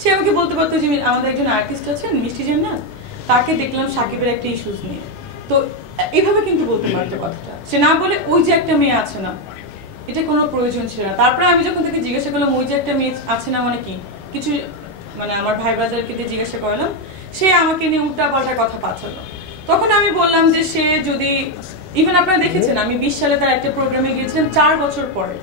সে আমাকে বলতে পারতো যে আমাদের একজন আর্টিস্ট আছেন মিষ্টি জান্নাত, তাকে দেখলাম সাকিবের একটা ইস্যুস নিয়ে, তো এইভাবে কিন্তু বলতে পারতো কথাটা। সে না বলে ওই যে একটা মেয়ে আছে না, এটা কোনো প্রয়োজন ছিল না। তারপরে আমি যখন তাকে জিজ্ঞাসা করলাম ওই যে একটা মেয়ে আছে না মানে কি, কিছু মানে আমার ভাই ব্রাদারকে দিয়ে জিজ্ঞাসা করলাম, সে আমাকে নিয়ে উল্টাপাল্টা কথা পাঠালো। তখন আমি বললাম যে সে যদি ইভেন আপনারা দেখেছেন আমি 20 সালে তার একটা প্রোগ্রামে গিয়েছিলাম 4 বছর পরে,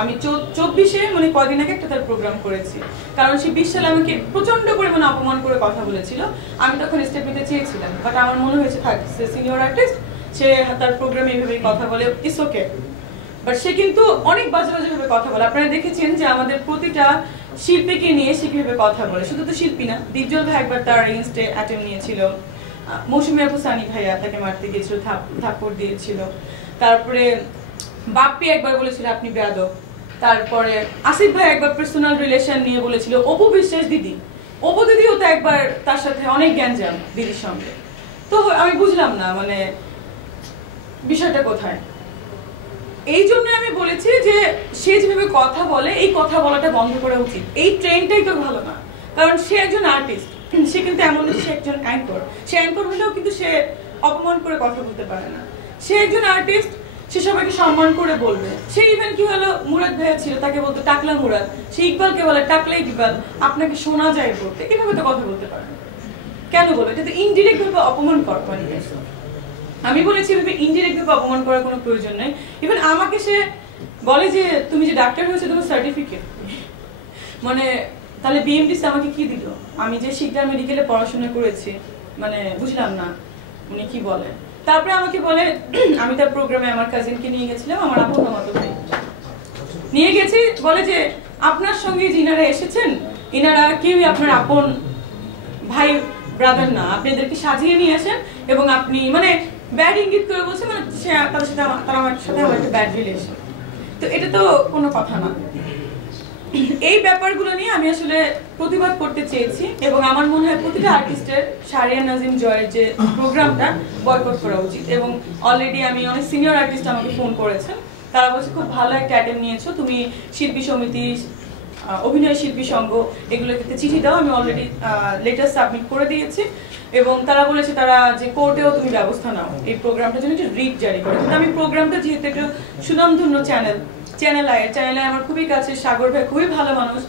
আমি 24-এ মানে কয়দিন আগে একটা তার প্রোগ্রাম করেছি, কারণ সে 20 সালে আমাকে প্রচন্ড পরিমাণে অপমান করে কথা বলেছিল। আমি তখন স্টেপ নিতে চেয়েছিলাম, বাট আমার মনে হয়েছে থাক, সে সিনিয়র আর্টিস্ট, সে তার প্রোগ্রামে এইভাবেই কথা বলে, ইটস ওকে। বাট সে কিন্তু অনেক বাজে বাজে ভাবে কথা বলে। আপনারা দেখেছেন যে আমাদের প্রতিটা শিল্পীকে নিয়ে সে কিভাবে কথা বলে, শুধু তো শিল্পী না, দীপজল ভাই একবার তার ইনস্টে অ্যাটেম্প নিয়েছিল, মৌসুমী আপু সানি ভাইয়া তাকে মারতে গিয়েছিল, থাপ্পড় দিয়েছিল, তারপরে বাপ্পি একবার বলেছিল আপনি বেয়াদব, তারপরে আসিফ ভাই একবার পার্সোনাল রিলেশন নিয়ে বলেছিল, অপু বিশ্বাস দিদি, অপু দিদিও তো একবার তার সাথে অনেক গ্যাঞ্জাম দিদির সঙ্গে। তো আমি বুঝলাম না মানে বিষয়টা কোথায়। এই জন্য আমি বলেছি যে সে যেভাবে কথা বলে এই কথা বলাটা বন্ধ করা উচিত, এই ট্রেনটাই তো ভালো না। কারণ সে একজন আর্টিস্ট, সে কিন্তু এমন না সে একজন অ্যাঙ্কর, সে অ্যাঙ্কর হলেও কিন্তু সে অপমান করে কথা বলতে পারে না। সে একজন আর্টিস্ট, সে সবাইকে সম্মান করে বলবে। সে ইভেন কি হলো, মুরাদ ভাইয়া ছিল, তাকে বলতো টাকলা মুরাদ, সে ইকবালকে বলে টাকলা ইকবাল, আপনাকে শোনা যায় বলতে, এভাবে তো কথা বলতে পারে না। কেন বলবে? এটা তো ইনডিরেক্ট ভাবে অপমান করা। আমি বলেছি এভাবে ইনডিরেক্ট ভাবে অপমান করার কোনো প্রয়োজন নেই। ইভেন আমাকে সে বলে যে তুমি যে ডাক্তার হয়েছে তোমার সার্টিফিকেট, মানে তাহলে বিএমডিসি আমাকে কি দিল? আমি যে শিকদার মেডিকেলে পড়াশোনা করেছি, মানে বুঝলাম না উনি কি বলে। তারপরে আমাকে বলে আমি তার প্রোগ্রামে আমার কাজিনকে নিয়ে গেছিলাম, আমার আপন মামাতো ভাই নিয়ে গেছি, বলে যে আপনার সঙ্গে যিনারা এসেছেন ইনারা কেউই আপনার আপন ভাই ব্রাদার না, আপনি এদেরকে সাজিয়ে নিয়ে আসেন এবং আপনি মানে ব্যাড ইঙ্গিত করে বলছে, মানে তাদের সাথে তারা আমার সাথে আমার একটা ব্যাড রিলেশন। তো এটা তো কোনো কথা না। এই ব্যাপারগুলো নিয়ে আমি আসলে প্রতিবাদ করতে চেয়েছি এবং আমার মনে হয় প্রতিটা আর্টিস্টের শাহরিয়া নাজিম জয়ের যে প্রোগ্রামটা বয়কট করা উচিত। এবং অলরেডি আমি অনেক সিনিয়র আর্টিস্ট আমাকে ফোন করেছেন, তারা বলছে খুব ভালো একটা অ্যাটেম্প নিয়েছো তুমি, শিল্পী সমিতি, অভিনয় শিল্পী সংঘ, এগুলোকে চিঠি দাও। আমি অলরেডি লেটার সাবমিট করে দিয়েছি এবং তারা বলেছে তারা যে কোর্টেও তুমি ব্যবস্থা নাও এই প্রোগ্রামটার জন্য একটা রিট জারি করে। কিন্তু আমি প্রোগ্রামটা যেহেতু একটা সুনামধন্য চ্যানেল আয়ের আমার খুবই কাছে, সাগর ভাই খুবই ভালো মানুষ,